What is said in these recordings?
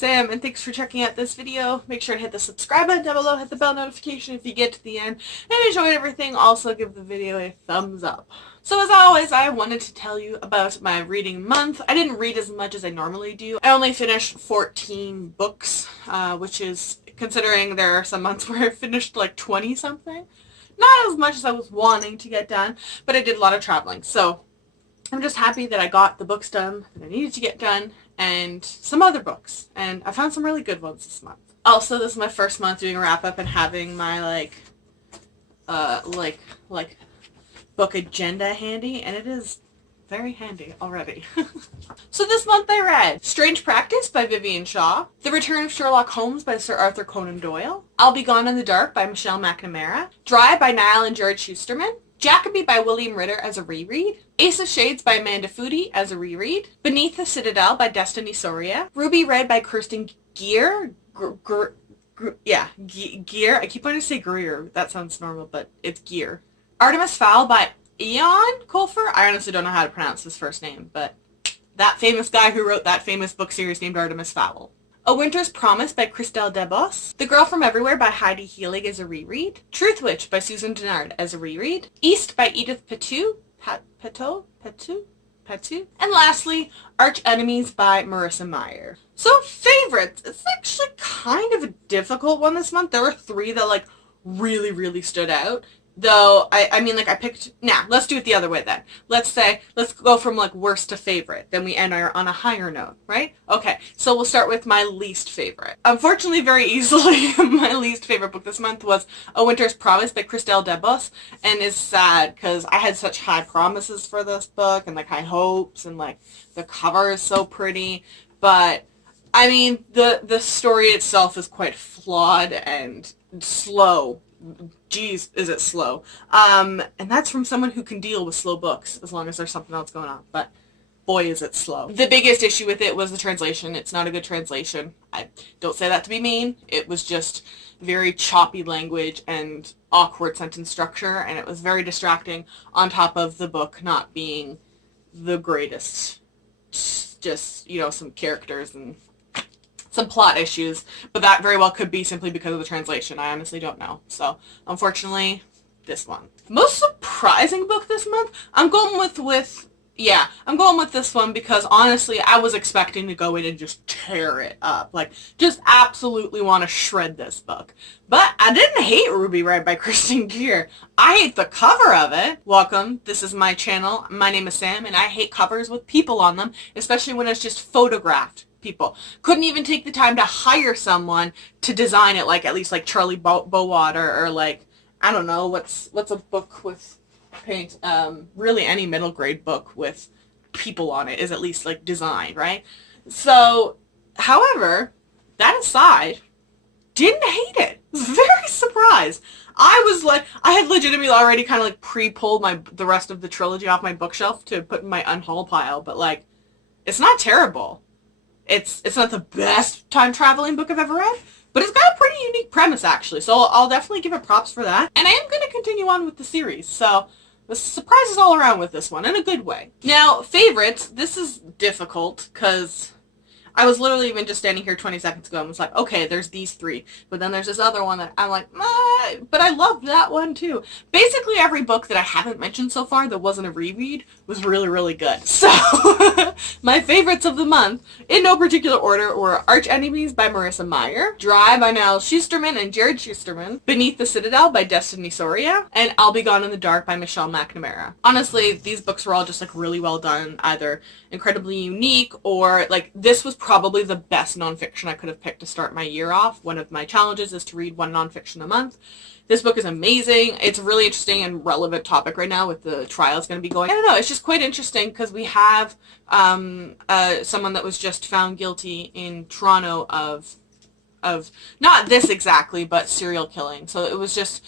Sam, and thanks for checking out this video. Make sure to hit the subscribe button down below, hit the bell notification if you get to the end, and if you enjoyed everything, also give the video a thumbs up. So as always, I wanted to tell you about my reading month. I didn't read as much as I normally do. I only finished 14 books, which is, considering there are some months where I finished like 20 something. Not as much as I was wanting to get done, but I did a lot of traveling. So I'm just happy that I got the books done that I needed to get done, and some other books. And I found some really good ones this month. Also, this is my first month doing a wrap-up and having my, book agenda handy, and it is very handy already. So this month I read Strange Practice by Vivian Shaw, The Return of Sherlock Holmes by Sir Arthur Conan Doyle, I'll Be Gone in the Dark by Michelle McNamara, Dry by Niall and George Schusterman, Jacoby by William Ritter as a reread, Ace of Shades by Amanda Foody as a reread, Beneath the Citadel by Destiny Soria, Ruby Red by Kirsten Gier, Gier, I keep wanting to say Greer, that sounds normal, but it's Gier. Artemis Fowl by Ian Colfer, I honestly don't know how to pronounce his first name, but that famous guy who wrote that famous book series named Artemis Fowl. A Winter's Promise by Christelle Debos, The Girl from Everywhere by Heidi Healig as a reread, Truth Witch by Susan Dennard as a reread, East by Edith Petu, and lastly, Arch Enemies by Marissa Meyer. So favorites, it's actually kind of a difficult one this month. There were 3 that really stood out. Though, I mean, I picked, let's do it the other way then. Let's go from, worst to favorite. Then we end on a higher note, right? Okay, so we'll start with my least favorite. Unfortunately, very easily, my least favorite book this month was A Winter's Promise by Christelle Debos, and it's sad, because I had such high promises for this book, and, high hopes, and, the cover is so pretty, but, I mean, the story itself is quite flawed and slow. Geez, is it slow. And that's from someone who can deal with slow books, as long as there's something else going on. But boy, is it slow. The biggest issue with it was the translation. It's not a good translation. I don't say that to be mean. It was just very choppy language and awkward sentence structure, and it was very distracting on top of the book not being the greatest. Just, some characters and some plot issues, but that very well could be simply because of the translation. I honestly don't know. So, unfortunately, this one. Most surprising book this month? I'm going with this one because, honestly, I was expecting to go in and just tear it up. Just absolutely want to shred this book. But I didn't hate Ruby Red by Kirsten Gier. I hate the cover of it. Welcome, this is my channel. My name is Sam, and I hate covers with people on them, especially when it's just photographed people. Couldn't even take the time to hire someone to design it, at least Charlie Bowater, or I don't know, what's a book with paint, really any middle grade book with people on it is at least designed, right? So, however, that aside, didn't hate it. Was very surprised. I had legitimately already kind of pre-pulled the rest of the trilogy off my bookshelf to put in my unhaul pile, but it's not terrible. It's not the best time traveling book I've ever read, but it's got a pretty unique premise, actually, so I'll definitely give it props for that. And I am going to continue on with the series, so the surprises all around with this one, in a good way. Now, favorites, this is difficult, because I was literally even just standing here 20 seconds ago and was like, okay, there's these 3, but then there's this other one that I'm like, but I loved that one too. Basically, every book that I haven't mentioned so far that wasn't a reread was really, really good. So, my favorites of the month, in no particular order, were Arch Enemies by Marissa Meyer, Dry by Niall Schusterman and Jared Schusterman, Beneath the Citadel by Destiny Soria, and I'll Be Gone in the Dark by Michelle McNamara. Honestly, these books were all just really well done, either incredibly unique or this was probably the best nonfiction I could have picked to start my year off. One of my challenges is to read 1 nonfiction a month. This book is amazing. It's a really interesting and relevant topic right now with the trials going to be going. I don't know, it's just quite interesting because we have someone that was just found guilty in Toronto of not this exactly, but serial killing. So it was just,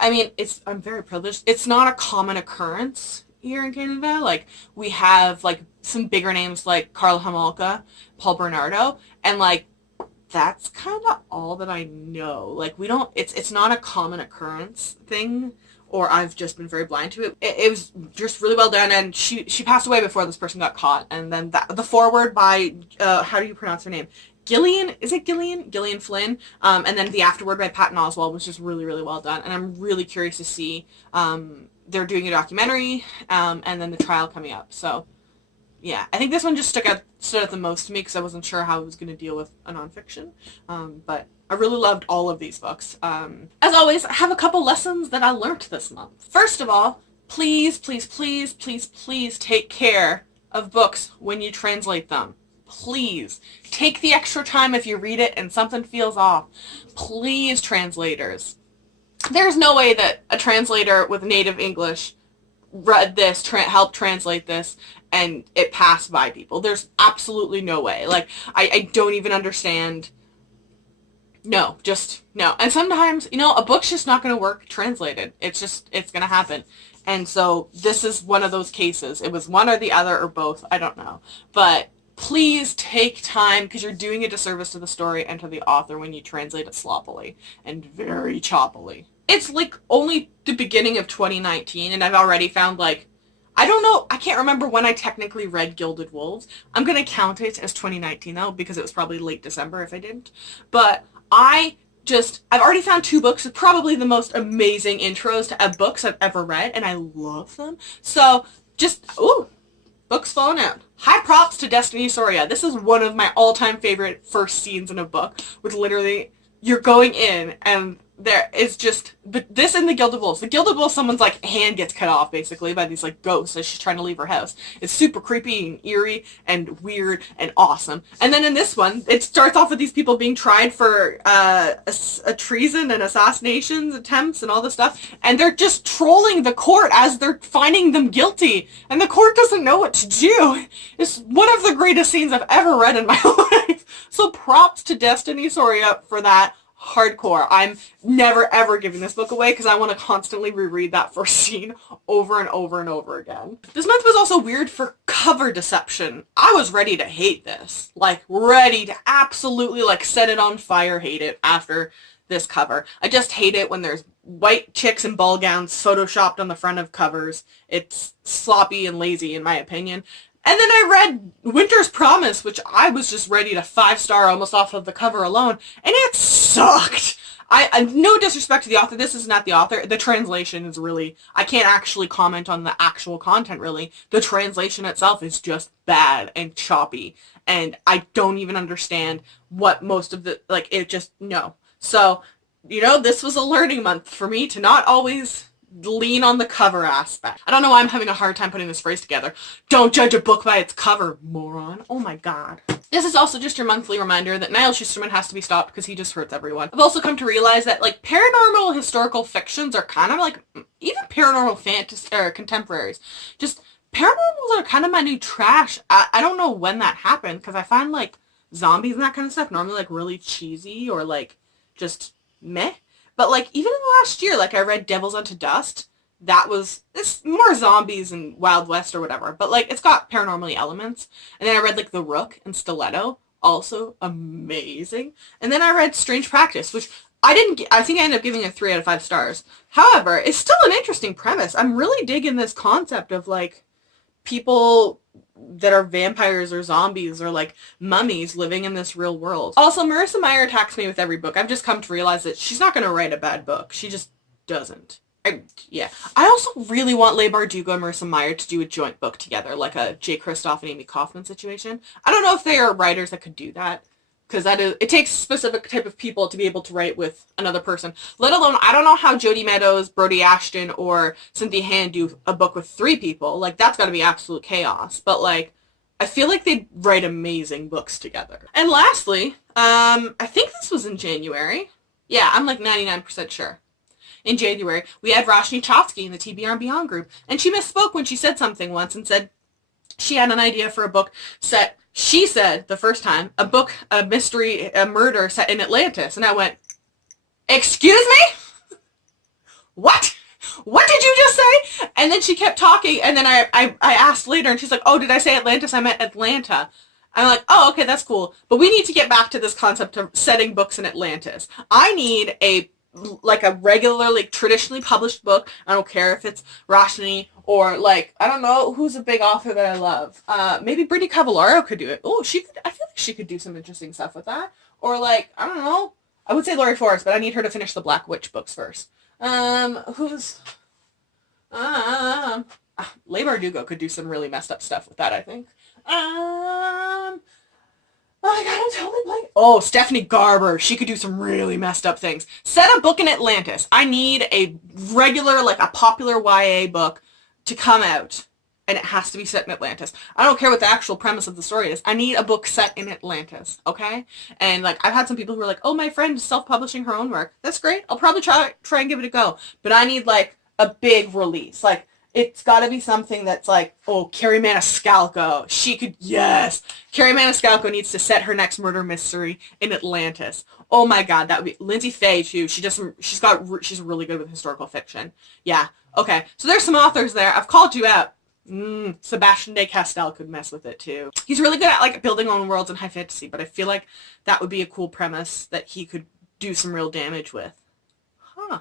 I mean, I'm very privileged. It's not a common occurrence here in Canada. We have some bigger names like Karl Homolka, Paul Bernardo, and that's kind of all that I know. We don't, it's not a common occurrence thing, or I've just been very blind to it. It was just really well done, and she passed away before this person got caught. And then the foreword by, how do you pronounce her name? Gillian Flynn. And then the afterword by Patton Oswalt was just really, really well done. And I'm really curious to see, they're doing a documentary, and then the trial coming up. So yeah, I think this one just stood out the most to me because I wasn't sure how I was going to deal with a nonfiction. But I really loved all of these books. As always, I have a couple lessons that I learned this month. First of all, please, please, please, please, please take care of books when you translate them. Please. Take the extra time if you read it and something feels off. Please, translators. There's no way that a translator with native English read this, helped translate this, and it passed by people. There's absolutely no way. Like, I don't even understand. No, just no. And sometimes, a book's just not going to work translated. It's going to happen. And so this is one of those cases. It was one or the other or both. I don't know. But please take time, because you're doing a disservice to the story and to the author when you translate it sloppily and very choppily. It's like only the beginning of 2019, and I've already found, like, I don't know, I can't remember when I technically read Gilded Wolves. I'm going to count it as 2019 though, because it was probably late December if I didn't. But I've already found 2 books with probably the most amazing intros to books I've ever read, and I love them. So books falling out. High props to Destiny Soria. This is one of my all-time favorite first scenes in a book, with literally, you're going in, and there is just, but this in the Gilded Wolves. The Gilded Wolves, someone's, like, hand gets cut off, basically, by these, like, ghosts as she's trying to leave her house. It's super creepy and eerie and weird and awesome. And then in this one, it starts off with these people being tried for a treason and assassination attempts and all this stuff, and they're just trolling the court as they're finding them guilty, and the court doesn't know what to do. It's one of the greatest scenes I've ever read in my life. So props to Destiny Soria for that. Hardcore. I'm never ever giving this book away because I want to constantly reread that first scene over and over and over again. This month was also weird for cover deception. I was ready to hate this. Like, ready to absolutely, like, set it on fire, hate it after this cover. I just hate it when there's white chicks in ball gowns photoshopped on the front of covers. It's sloppy and lazy in my opinion. And then I read Winter's Promise, which I was just ready to 5-star almost off of the cover alone, and it sucked. I no disrespect to the author, this is not the author. The translation is really, I can't actually comment on the actual content really. The translation itself is just bad and choppy, and I don't even understand what most of the, like, it just, no. So, this was a learning month for me to not always lean on the cover aspect. I don't know why I'm having a hard time putting this phrase together. Don't judge a book by its cover, moron. Oh my god. This is also just your monthly reminder that Niall Schusterman has to be stopped because he just hurts everyone. I've also come to realize that, like, paranormal historical fictions are kind of like, even paranormal fantasy or contemporaries, just paranormals are kind of my new trash. I don't know when that happened, because I find, like, zombies and that kind of stuff normally, like, really cheesy or, like, just meh. But, like, even in the last year, like, I read Devils Unto Dust. It's more zombies and Wild West or whatever. But, like, it's got paranormal elements. And then I read, like, The Rook and Stiletto. Also amazing. And then I read Strange Practice, which I think I ended up giving it 3 out of 5 stars. However, it's still an interesting premise. I'm really digging this concept of, like, people that are vampires or zombies or, like, mummies living in this real world. Also, Marissa Meyer attacks me with every book. I've just come to realize that she's not going to write a bad book. She just doesn't. I also really want Leigh Bardugo and Marissa Meyer to do a joint book together, like a Jay Kristoff and Amy Kaufman situation. I don't know if they are writers that could do that, because it takes a specific type of people to be able to write with another person. Let alone, I don't know how Jodie Meadows, Brody Ashton, or Cynthia Hand do a book with 3 people. Like, that's got to be absolute chaos. But, like, I feel like they'd write amazing books together. And lastly, I think this was in January. Yeah, I'm like 99% sure. In January, we had Roshni Chofsky in the TBR and Beyond group, and she misspoke when she said something once and said she had an idea for a book set, she said the first time, a mystery, a murder set in Atlantis. And I went, excuse me? What? What did you just say? And then she kept talking, and then I asked later, and she's like, oh, did I say Atlantis? I meant Atlanta. I'm like, oh, okay, that's cool. But we need to get back to this concept of setting books in Atlantis. I need a like a regular, like traditionally published book. I don't care if it's Roshni or like, I don't know who's a big author that I love. Maybe Brittany Cavallaro could do it. Oh, she could. I feel like she could do some interesting stuff with that. Or like, I don't know. I would say Laurie Forrest, but I need her to finish the Black Witch books first. Who's Leigh Bardugo could do some really messed up stuff with that, I think. Oh my god, I'm totally blank. Oh, Stephanie Garber. She could do some really messed up things. Set a book in Atlantis. I need a regular, like a popular YA book to come out. And it has to be set in Atlantis. I don't care what the actual premise of the story is. I need a book set in Atlantis, okay? And like, I've had some people who are like, oh, my friend is self-publishing her own work. That's great. I'll probably try and give it a go. But I need like a big release. Like, it's got to be something that's like, oh, Carrie Maniscalco. She could, yes. Carrie Maniscalco needs to set her next murder mystery in Atlantis. Oh my god, that would be Lindsay Faye too. She's really good with historical fiction. Yeah. Okay. So there's some authors there. I've called you out. Sebastian de Castell could mess with it too. He's really good at like building on worlds in high fantasy, but I feel like that would be a cool premise that he could do some real damage with. Huh.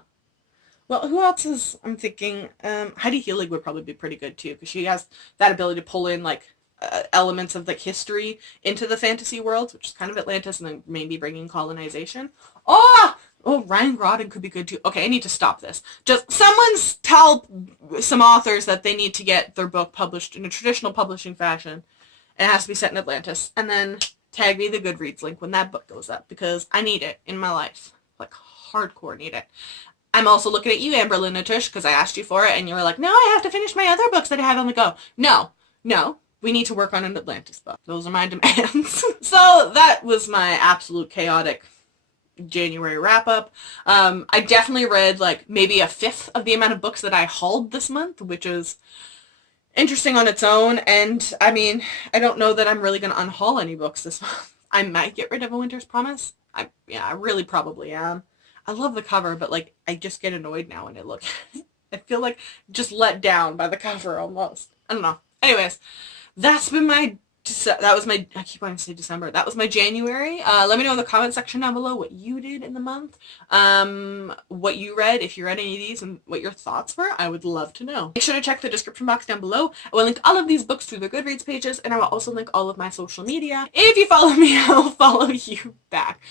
Well, who else is, I'm thinking, Heidi Healig would probably be pretty good too, because she has that ability to pull in like elements of like history into the fantasy worlds, which is kind of Atlantis, and then maybe bringing colonization. Oh, Ryan Grodin could be good too. Okay, I need to stop this. Just someone's tell some authors that they need to get their book published in a traditional publishing fashion. It has to be set in Atlantis. And then tag me the Goodreads link when that book goes up, because I need it in my life. Like, hardcore need it. I'm also looking at you, Amber Linatush, because I asked you for it, and you were like, no, I have to finish my other books that I have on the go. No. We need to work on an Atlantis book. Those are my demands. So that was my absolute chaotic January wrap-up. I definitely read like maybe a fifth of the amount of books that I hauled this month, which is interesting on its own. And I mean, I don't know that I'm really going to unhaul any books this month. I might get rid of A Winter's Promise. I really probably am. I love the cover, but like I just get annoyed now when I look at it. I feel like just let down by the cover almost. I don't know. Anyways, that's been my I keep wanting to say December. That was my January. Let me know in the comment section down below what you did in the month, what you read, if you read any of these, and what your thoughts were. I would love to know. Make sure to check the description box down below. I will link all of these books through their Goodreads pages, and I will also link all of my social media. If you follow me, I will follow you back.